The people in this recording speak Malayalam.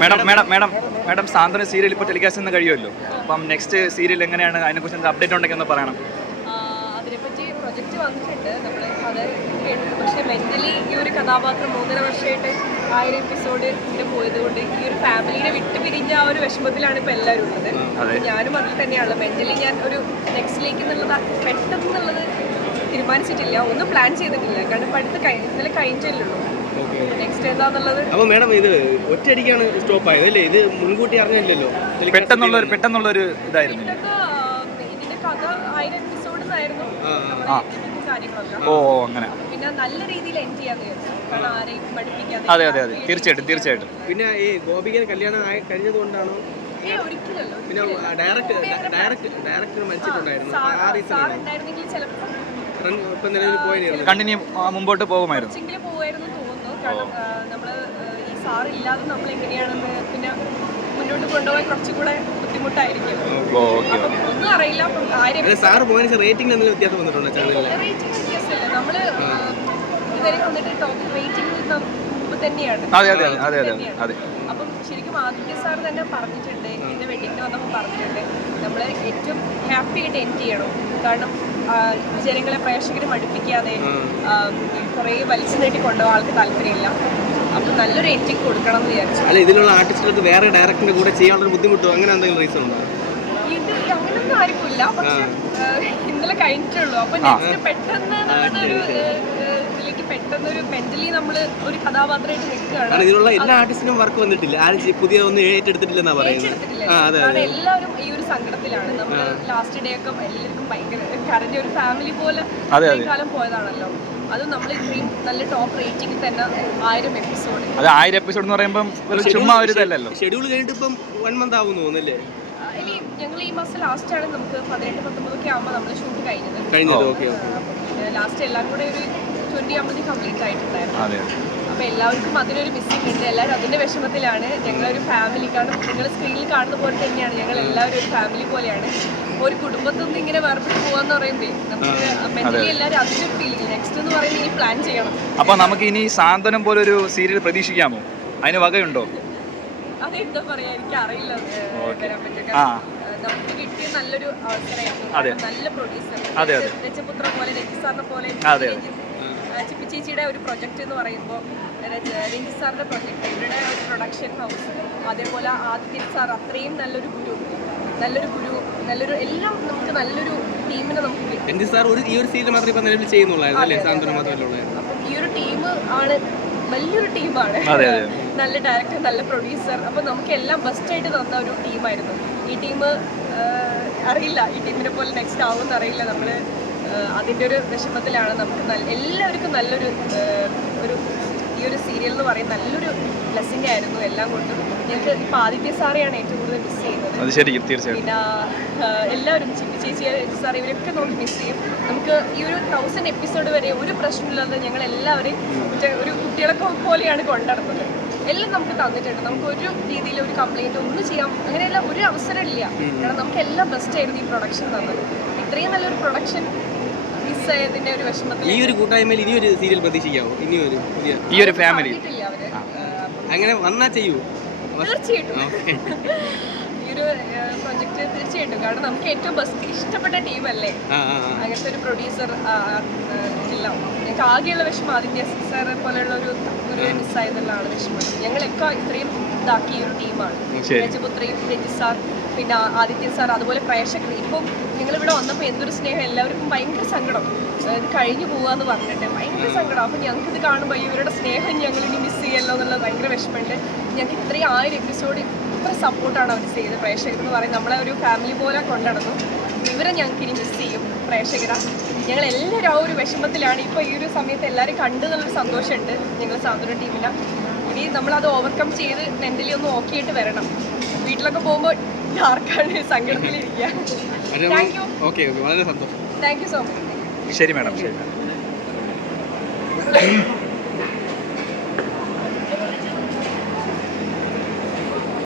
Madam madam madam madam Santhwana serial ഇപ്പോൾ ടെലികാസ്റ്റ് കഴിയുമല്ലോ? അപ്പം നെക്സ്റ്റ് സീരിയൽ എങ്ങനെയാണ്? അതിനെക്കുറിച്ച് എന്താ അപ്ഡേറ്റ് ഉണ്ടെങ്കിൽ ഒന്ന് പറയണം. അതിനെപ്പറ്റി പ്രൊജക്റ്റ് വന്നിട്ടുണ്ട്. നമ്മൾ അത് പക്ഷേ മെന്റലി ഈ ഒരു കഥാപാത്രം മൂന്നര വർഷമായിട്ട് ആയിരം എപ്പിസോഡിന്റെ പോയതുകൊണ്ട് ഈ ഒരു ഫാമിലിനെ വിട്ട് പിരിഞ്ഞ ആ ഒരു വിഷമത്തിലാണ് ഇപ്പോൾ എല്ലാവരും ഉള്ളത്. ഞാനും അതിൽ തന്നെയാണ് മെന്റലി ഞാൻ ഒരു നെക്സ്റ്റിലേക്ക് എന്നുള്ളത് പെട്ടെന്നുള്ളത് തീരുമാനിച്ചിട്ടില്ല. ഒന്നും പ്ലാൻ ചെയ്തിട്ടില്ല. കാരണം ഇപ്പം അടുത്ത് ഇന്നലെ കഴിഞ്ഞിട്ടുള്ളൂ നെക്സ്റ്റ് എന്താന്നുള്ളത് അപ്പൊ മാഡം ഇത് ഒറ്റയടിക്കാണ് സ്റ്റോപ്പ് ആയത് അല്ലേ? ഇത് മുൻകൂട്ടി അറിഞ്ഞില്ലല്ലോ. പെട്ടെന്നുള്ള ഒരു പെട്ടെന്നുള്ള ഒരു ഇതായിരുന്നു. ഇതിന്റെ കഥ ആയിരം എപ്പിസോഡിനായിരുന്നു ആ. കാര്യങ്ങളൊക്കെ. ഓ അങ്ങനെ. പിന്നെ നല്ല രീതിയിൽ എൻഡ് അതെ അതെ അതെ. തീർച്ചയായിട്ടും തീർച്ചയായിട്ടും. പിന്നെ ഈ ഗോപിക കല്യാണം ആയി കഴിഞ്ഞത് കൊണ്ടാണോ പിന്നെ ഡയറക്റ്റ് ഡയറക്റ്റ് ഡയറക്ടർ മരിച്ചിട്ടുണ്ടായിരുന്നു. കണ്ടിന്യൂ മുമ്പോട്ട് പോകുമായിരുന്നു. കാരണം നമ്മൾ ഈ സാർ ഇല്ലാതെ നമ്മൾ എങ്ങനെയാണെന്ന് പിന്നെ മുന്നോട്ട് കൊണ്ടുപോകാൻ കുറച്ചുകൂടെ ബുദ്ധിമുട്ടായിരിക്കും. ഒന്നും അറിയില്ല ആരും സാറ് പോയതിന് റേറ്റിംഗ് എന്തെങ്കിലും വ്യത്യാസം വന്നിട്ടുണ്ടോ ചാനലിൽ റേറ്റിംഗ് വ്യത്യാസമില്ല. നമ്മൾ ആ, ഇതുവരെ വന്നിട്ട് ടോപ്പ് റേറ്റിംഗ് മുമ്പ് തന്നെയാണ്. അതെ അതെ അതെ അതെ അതെ. അപ്പം ശരിക്കും ആദിത്യ സാർ തന്നെ പറഞ്ഞിട്ടുണ്ട് എന്റെ വെഡിങ്ങിന് വന്നപ്പോൾ പറഞ്ഞിട്ടുണ്ട്. നമ്മൾ ഏറ്റവും ഹാപ്പി ആയിട്ട് എൻഡ് ചെയ്യണം. കാരണം ജനങ്ങളെ പ്രേക്ഷകരെ മടുപ്പിക്കാതെ കുറേ വലിച്ചു നീട്ടി കൊണ്ടുപോകാൻ ആൾക്ക് താല്പര്യമില്ല. അപ്പൊ നല്ലൊരു എൻഡിങ് കൊടുക്കണം എന്ന് വിചാരിച്ചു. അല്ല ഇതിലുള്ള ആർട്ടിസ്റ്റുകൾക്ക് വേറെ ഡയറക്ടറിന്റെ കൂടെ ചെയ്യാനുള്ള ഒരു ബുദ്ധിമുട്ടോ അങ്ങനെ എന്തെങ്കിലും റീസൺ ഉണ്ടോ? ഇത് അങ്ങനൊന്നും ആർക്കുമില്ല പക്ഷെ ഇന്നലെ കഴിഞ്ഞിട്ടുള്ളൂ അപ്പൊ നെക്സ്റ്റ് പെട്ടെന്ന് നമ്മളൊരു ഇതിലേക്ക് പെട്ടെന്ന് ഒരു മെന്റലി നമ്മൾ ഒരു കഥാപാത്രമായിട്ട് നിൽക്കുകയാണ്. കാരണം ഇതിലുള്ള എല്ലാ ആർട്ടിസ്റ്റിനും വർക്ക് വന്നിട്ടില്ല. ആരും പുതിയ ഒന്നും ഏറ്റെടുത്തിട്ടില്ലെന്നാ പറയുന്നത്. എല്ലാവരും ഈ ഒരു സങ്കടത്തിലാണ്. നമ്മൾ ലാസ്റ്റ് ഡേ ഒക്കെ എല്ലാവർക്കും ഭയങ്കര കരഞ്ഞ ഒരു ഫാമിലി പോലെ കാലം പോയതാണല്ലോ. അത് നമ്മൾ ഇത്രയും നല്ല ടോപ്പ് റേറ്റിംഗ് തന്നെ ആയിരം എപ്പിസോഡ് അത് ആയിരം എപ്പിസോഡ് എന്ന് പറയുമ്പോൾ ഒരു ചുമ്മാ ഒരു ഇതല്ലല്ലോ. ഷെഡ്യൂൾ കഴിഞ്ഞിട്ട് ഇപ്പം വൺ മന്ത് ആവുന്നു തോന്നുന്നല്ലേ ഇനി ഞങ്ങൾ ഈ മാസം ലാസ്റ്റ് ആണ്. നമുക്ക് പതിനെട്ട് പത്തൊമ്പതൊക്കെ ആകുമ്പോൾ നമ്മൾ ഷൂട്ട് കഴിഞ്ഞത്. ലാസ്റ്റ് എല്ലാം കൂടെ ഒരു ട്വന്റി ആകുമ്പോൾ കംപ്ലീറ്റ് ആയിട്ടുണ്ടായിരുന്നു അപ്പൊ എല്ലാവർക്കും അതിനൊരു മിസ്സിംഗ് ഉണ്ട് എല്ലാവരും അതിന്റെ വിഷമത്തിലാണ്. ഞങ്ങളൊരു ഫാമിലി കാരണം നിങ്ങൾ സ്ക്രീനിൽ കാണുന്ന പോലെ തന്നെയാണ്. ഞങ്ങൾ എല്ലാവരും ഒരു ഫാമിലി പോലെയാണ്. ഒരു കുടുംബത്തിൽ നിന്ന് ഇങ്ങനെ വേർപെട്ട് പോവാന്ന് പറയുമ്പേ നമുക്ക് മെന്റലി എല്ലാവരും അതിന്റെ ഫീലിംഗ് നെക്സ്റ്റ് എന്ന് പറയുന്നത് ഇനി പ്ലാൻ ചെയ്യണം. അപ്പോൾ നമുക്ക് ഇനി സാന്ത്വനം പോലൊരു സീരിയൽ പ്രതീക്ഷിക്കാമോ? അതിന് വകയുണ്ടോ? അതെന്താ പറയാ എനിക്ക് അറിയില്ല. വരാൻ പറ്റും ആ. നമുക്ക് കിട്ടിയ നല്ലൊരു അവസരമായിരുന്നു. അതെ. നല്ല പ്രൊഡ്യൂസർ. രജപുത്ര പോലെ രജിസാറിനെ സാറിനെ പോലെ അതെ, അതെ. രഞ്ജിത്ത്, ആ, ചിപ്പി ചേച്ചിയുടെ ഒരു പ്രൊജക്റ്റ് എന്ന് പറയുമ്പോൾ രഞ്ജി സാറിന്റെ പ്രൊജക്റ്റ് ഇവരുടെ ഒരു പ്രൊഡക്ഷൻ ഹൗസ് അതേപോലെ ആദിത്യൻ സാർ അത്രയും നല്ലൊരു ഗുരു. നല്ലൊരു ഗുരു നല്ലൊരു എല്ലാം നമുക്ക് നല്ലൊരു ടീമിനെ നമുക്ക് രഞ്ജി രഞ്ജിത് സാർ ഒരു ഈ ഒരു സീരിയൽ മാത്രമേ ഇപ്പം നിലവിൽ ചെയ്യുന്നുള്ളായിരുന്നു അല്ലേ? സാന്ത്വനം ഉള്ളായിരുന്നു. അപ്പം ഈ ഒരു ടീം ആണ് വലിയൊരു ടീമാണ്. നല്ല ഡയറക്ടർ നല്ല പ്രൊഡ്യൂസർ അപ്പം നമുക്ക് എല്ലാം ബെസ്റ്റ് ആയിട്ട് തന്ന ഒരു ടീമായിരുന്നു ഈ ടീം അറിയില്ല. ഈ ടീമിനെ പോലെ നെക്സ്റ്റ് ആവുമെന്ന് അറിയില്ല. നമ്മൾ അതിന്റെ ഒരു വിഷമത്തിലാണ് നമുക്ക് നല്ല എല്ലാവർക്കും നല്ലൊരു ഒരു ഈ ഒരു സീരിയൽ എന്ന് പറയുന്ന നല്ലൊരു ബ്ലെസ്സിങ് ആയിരുന്നു എല്ലാം കൊണ്ടും. ഞങ്ങൾക്ക് ഇപ്പോൾ ആദിത്യ സാറെയാണ് ഏറ്റവും കൂടുതൽ മിസ് ചെയ്യുന്നത്. പിന്നെ എല്ലാവരും ചിപ്പി ചേച്ചി സാർ ഇവരൊക്കെ നമുക്ക് മിസ് ചെയ്യും. നമുക്ക് ഈ ഒരു തൗസൻഡ് എപ്പിസോഡ് വരെ ഒരു പ്രശ്നമില്ലാതെ ഞങ്ങൾ എല്ലാവരെയും ഒരു കുട്ടികളൊക്കെ പോലെയാണ് കൊണ്ടുനടന്നത്. എല്ലാം നമുക്ക് തന്നിട്ടുണ്ട്. നമുക്ക് ഒരു രീതിയിൽ ഒരു കംപ്ലൈന്റ് ഒന്നും ചെയ്യാം അങ്ങനെയല്ല ഒരു അവസരമില്ല. കാരണം നമുക്ക് എല്ലാം ബെസ്റ്റ് ആയിരുന്നു ഈ പ്രൊഡക്ഷൻ തന്നത്. ഇത്രയും നല്ലൊരു പ്രൊഡക്ഷൻ മിസ്സായതിന്റെ ഒരു വിഷമത്തിൽ ഈ ഒരു കൂട്ടായ്മയിൽ ഇനി ഒരു സീരിയൽ പ്രതീക്ഷിക്കാവോ ഇനി ഒരു പുതിയ ഈ ഒരു ഫാമിലി അങ്ങനെ വന്നാ ചെയ്യൂ തീർച്ചയായിട്ടും ഒരു പ്രൊജക്ട് തീർച്ചയായിട്ടും കാരണം നമുക്ക് ഏറ്റവും ബെസ്റ്റ് ഇഷ്ടപ്പെട്ട ടീം അല്ലേ? ആ ആ. അങ്ങനത്തെ ഒരു പ്രൊഡ്യൂസർ ഇല്ല. ഞങ്ങൾക്ക് ആകെയുള്ള വിഷമം ആദിത്യ സാറെ പോലെയുള്ള ഒരു ഒരു മിസ്സായതെന്നുള്ളതാണ് വിഷമം ഞങ്ങളൊക്കെ ഇത്രയും ഇതാക്കിയ ഒരു ടീമാണ്. രജപുത്രയും രജി സാർ പിന്നെ ആദിത്യ സാർ അതുപോലെ പ്രേക്ഷകർ. ഇപ്പം നിങ്ങളിവിടെ വന്നപ്പോൾ എന്തൊരു സ്നേഹം? എല്ലാവർക്കും ഭയങ്കര സങ്കടം. ഇത് കഴിഞ്ഞു പോവാന്ന് പറഞ്ഞിട്ട് ഭയങ്കര സങ്കടം. അപ്പം ഞങ്ങൾക്ക് ഇത് കാണുമ്പോൾ ഇവരുടെ സ്നേഹം ഞങ്ങൾ ഇനി മിസ് ചെയ്യല്ലോ എന്നുള്ളത് ഭയങ്കര വിഷമമുണ്ട്. ഞങ്ങൾക്ക് ഇത്രയും ആയിരം എപ്പിസോഡ് ഇത്ര സപ്പോർട്ടാണ് അവർ ചെയ്തത്? പ്രേക്ഷകർ എന്ന് പറയും നമ്മളെ ഒരു ഫാമിലി പോലെ കൊണ്ടുനടന്നു ഇവരെ ഞങ്ങൾക്ക് ഇനി മിസ് ചെയ്യും. പ്രേക്ഷകരാ. ഞങ്ങൾ എല്ലാവരും ആ ഒരു വിഷമത്തിലാണ്. ഇപ്പോൾ ഈ ഒരു സമയത്ത് എല്ലാവരും കണ്ടു എന്നുള്ളൊരു സന്തോഷമുണ്ട് ഞങ്ങൾ സാന്ത്വന ടീമിന് ഇനി നമ്മൾ അത് ഓവർകം ചെയ്ത് മെന്റലി ഒന്ന് ഓക്കിയിട്ട് വരണം. വീട്ടിലൊക്കെ പോകുമ്പോൾ ഡാർക്കാണ് സങ്കടത്തിലിരിക്കുക? താങ്ക് യു ഓക്കെ വളരെ സന്തോഷം. താങ്ക് യു സോ മച്ച് ശരി മാഡം ശരി മാഡം